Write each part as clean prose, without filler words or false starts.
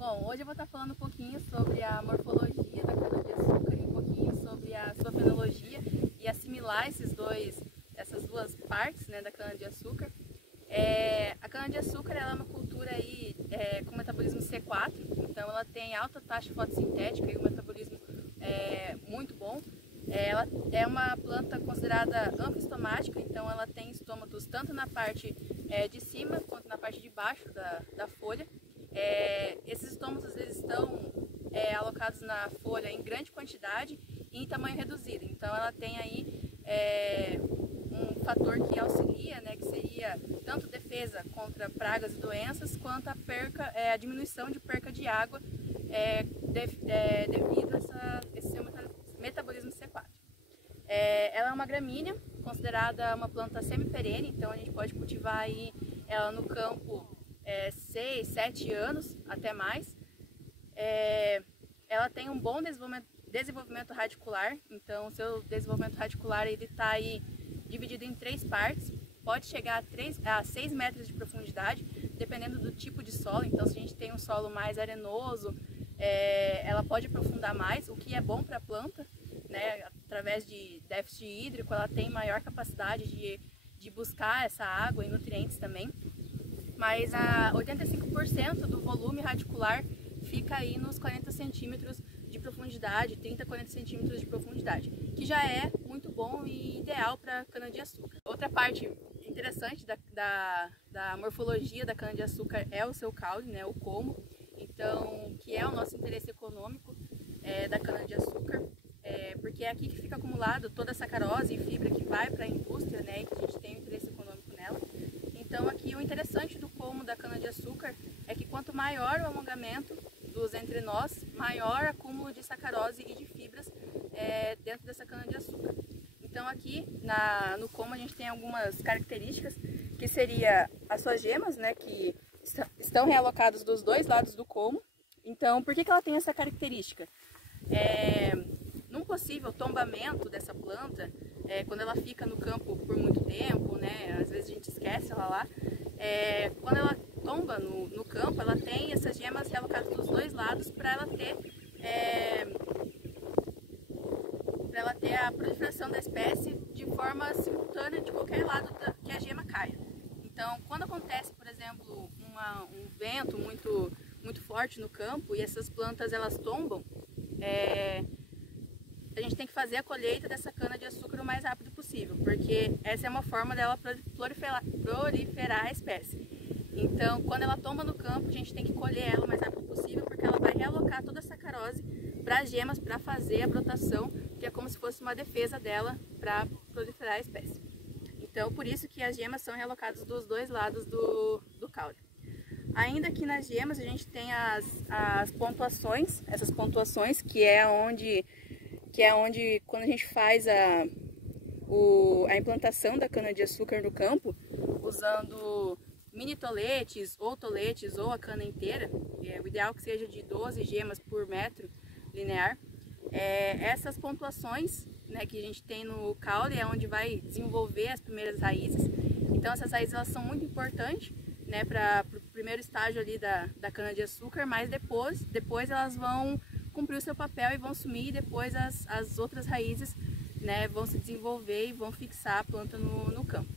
Bom, hoje eu vou estar falando um pouquinho sobre a morfologia da cana-de-açúcar e um pouquinho sobre a sua fenologia e assimilar essas duas partes, né, da cana-de-açúcar. A cana-de-açúcar é uma cultura aí, com metabolismo C4, então ela tem alta taxa fotossintética e um metabolismo muito bom. Ela é uma planta considerada anfistommática, então ela tem estômatos tanto na parte de cima quanto na parte de baixo da folha. Esses estômatos eles estão alocados na folha em grande quantidade e em tamanho reduzido, então ela tem aí um fator que auxilia, né, que seria tanto defesa contra pragas e doenças, quanto a diminuição de perca de água devido a esse seu metabolismo C4. Ela é uma gramínea, considerada uma planta semi-perene, então a gente pode cultivar aí ela no campo 6, 7 anos, até mais. Ela tem um bom desenvolvimento radicular, então o seu desenvolvimento radicular está aí dividido em 3 partes, pode chegar a 6 metros de profundidade, dependendo do tipo de solo. Então se a gente tem um solo mais arenoso, ela pode aprofundar mais, o que é bom para a planta, né? Através de déficit hídrico, ela tem maior capacidade de buscar essa água e nutrientes também. Mas 85% do volume radicular fica aí nos 40 centímetros de profundidade, 30 a 40 centímetros de profundidade, que já é muito bom e ideal para cana-de-açúcar. Outra parte interessante da morfologia da cana-de-açúcar é o seu caule, né, o colmo, então, que é o nosso interesse econômico da cana-de-açúcar, porque é aqui que fica acumulado toda a sacarose e fibra que vai para a indústria, né, e que a gente tem um interesse econômico nela. Então aqui o interessante do colmo da cana-de-açúcar é que quanto maior o alongamento dos entrenós, maior acúmulo de sacarose e de fibras dentro dessa cana-de-açúcar. Então aqui no colmo a gente tem algumas características, que seria as suas gemas, né, que estão realocadas dos dois lados do colmo. Então por que ela tem essa característica? Num possível tombamento dessa planta, quando ela fica no campo por muito tempo, né, às vezes a gente esquece ela lá, quando ela tomba no campo, ela tem essas gemas realocadas dos dois lados para ela ter a proliferação da espécie de forma simultânea de qualquer lado que a gema caia. Então, quando acontece, por exemplo, um vento muito forte no campo e essas plantas elas tombam, a gente tem que fazer a colheita dessa cana-de-açúcar o mais rápido possível, porque essa é uma forma dela proliferar a espécie. Então, quando ela tomba no campo, a gente tem que colher ela o mais rápido possível, porque ela vai realocar toda a sacarose para as gemas, para fazer a brotação, que é como se fosse uma defesa dela para proliferar a espécie. Então, por isso que as gemas são realocadas dos dois lados do caule. Ainda aqui nas gemas, a gente tem as pontuações, essas pontuações que é onde quando a gente faz a implantação da cana-de-açúcar no campo, usando mini toletes ou a cana inteira, o ideal que seja de 12 gemas por metro linear. Essas pontuações, né, que a gente tem no caule é onde vai desenvolver as primeiras raízes. Então essas raízes elas são muito importantes, né, para o primeiro estágio ali da cana-de-açúcar, mas depois elas vão cumprir o seu papel e vão sumir, e depois as outras raízes, né, vão se desenvolver e vão fixar a planta no campo.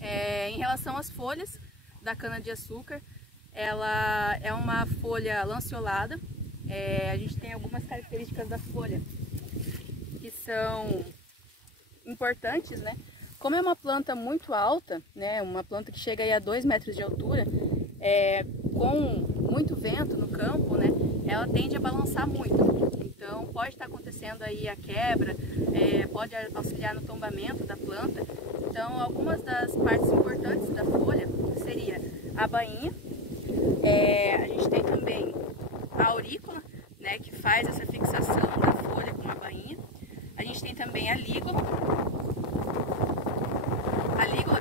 Em relação às folhas da cana-de-açúcar, ela é uma folha lanceolada. A gente tem algumas características da folha que são importantes, né? Como é uma planta muito alta, né, uma planta que chega aí a 2 metros de altura, com muito vento no campo, né, ela tende a balançar muito. Então pode estar acontecendo aí a quebra, pode auxiliar no tombamento da planta. Então algumas das partes importantes da folha seria a bainha, a gente tem também a aurícula, né, que faz essa fixação da folha com a bainha. A gente tem também a lígula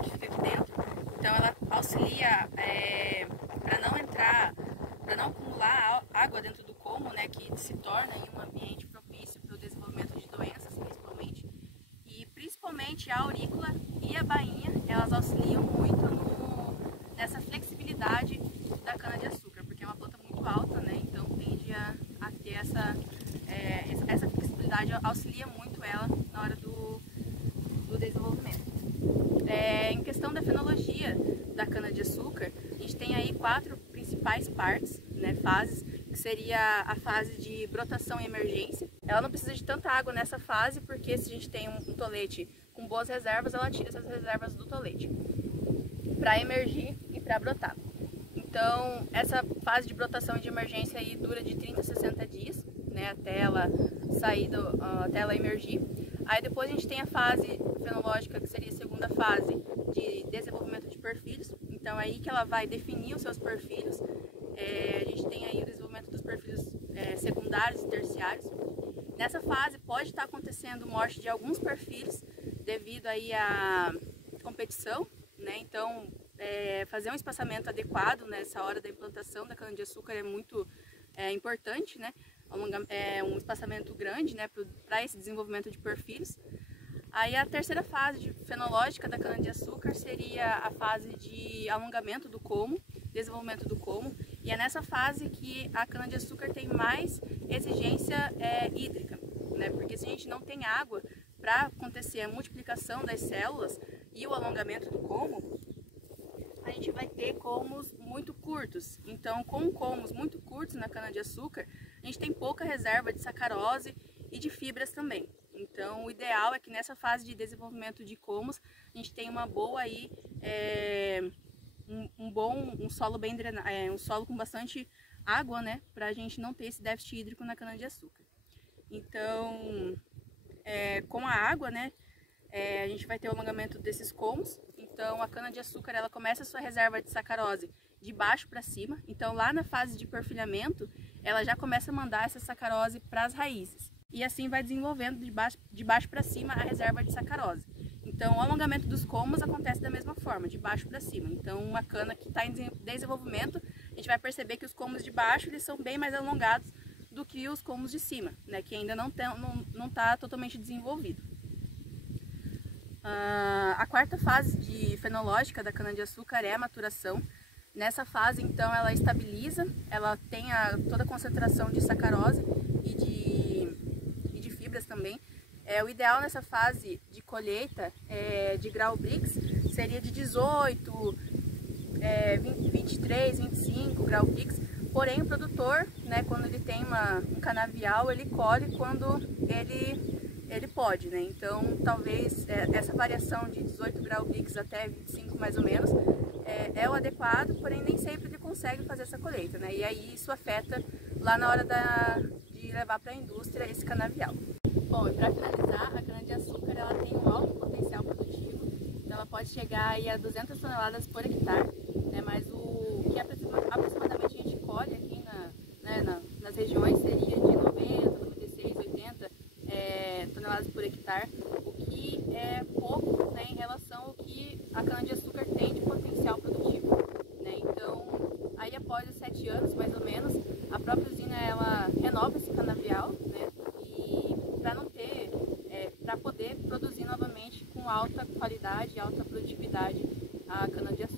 que fica aqui dentro, então ela auxilia para não acumular água dentro do colmo, né, que se torna aí um ambiente propício para o desenvolvimento de doenças, principalmente a aurícula e a bainha, elas auxiliam muito nessa flexibilidade da cana-de-açúcar, porque é uma planta muito alta, velocidade auxilia muito ela na hora do desenvolvimento. Em questão da fenologia da cana-de-açúcar, a gente tem aí 4 principais partes, né, fases, que seria a fase de brotação e emergência. Ela não precisa de tanta água nessa fase, porque se a gente tem um tolete com boas reservas, ela tira essas reservas do tolete para emergir e para brotar. Então, essa fase de brotação e de emergência aí dura de 30 a 60 dias, né, até ela sair, até ela emergir. Aí depois a gente tem a fase fenológica, que seria a segunda fase de desenvolvimento de perfilhos. Então, é aí que ela vai definir os seus perfilhos. A gente tem aí o desenvolvimento dos perfilhos secundários e terciários. Nessa fase pode estar acontecendo morte de alguns perfilhos devido aí à competição, né? Então, fazer um espaçamento adequado nessa hora da implantação da cana-de-açúcar é muito importante, né? Um espaçamento grande, né, para esse desenvolvimento de perfilhos. Aí a terceira fase fenológica da cana-de-açúcar seria a fase de alongamento do como, desenvolvimento do como, e é nessa fase que a cana-de-açúcar tem mais exigência hídrica, né? Porque se a gente não tem água para acontecer a multiplicação das células e o alongamento do como, a gente vai ter comos muito curtos. Então, com comos muito curtos na cana-de-açúcar, a gente tem pouca reserva de sacarose e de fibras também. Então, o ideal é que nessa fase de desenvolvimento de comos, a gente tenha uma boa aí, um solo bem drenado, um solo com bastante água, né, para a gente não ter esse déficit hídrico na cana-de-açúcar. Então, com a água, né, a gente vai ter o alongamento desses comos. Então, a cana-de-açúcar, ela começa a sua reserva de sacarose de baixo para cima. Então, lá na fase de perfilhamento, ela já começa a mandar essa sacarose para as raízes. E assim vai desenvolvendo de baixo para cima a reserva de sacarose. Então, o alongamento dos comos acontece da mesma forma, de baixo para cima. Então, uma cana que está em desenvolvimento, a gente vai perceber que os comos de baixo eles são bem mais alongados do que os comos de cima, né, que ainda não está totalmente desenvolvido. A quarta fase fenológica da cana-de-açúcar é a maturação. Nessa fase, então, ela estabiliza, ela tem toda a concentração de sacarose e de fibras também. O ideal nessa fase de colheita de grau Brix seria de 18, 23, 25 grau Brix. Porém, o produtor, né, quando ele tem um canavial, ele colhe quando ele pode, né? Então, talvez essa variação de 18 grau Brix até 25 mais ou menos é o adequado, porém nem sempre ele consegue fazer essa colheita, né? E aí isso afeta lá na hora de levar para a indústria esse canavial. Bom, e para finalizar, a cana-de-açúcar ela tem um alto potencial produtivo, então ela pode chegar aí a 200 toneladas por hectare, né? Mas o que aproximadamente a gente colhe aqui nas regiões seria de 90, 96, 80 toneladas por hectare, o que é pouco, né, em relação ao que a cana-de-açúcar tem de potencial produtivo, né? Então, aí após os 7 anos, mais ou menos, a própria usina ela renova esse canavial, né? E para poder produzir novamente com alta qualidade, alta produtividade a cana-de-açúcar.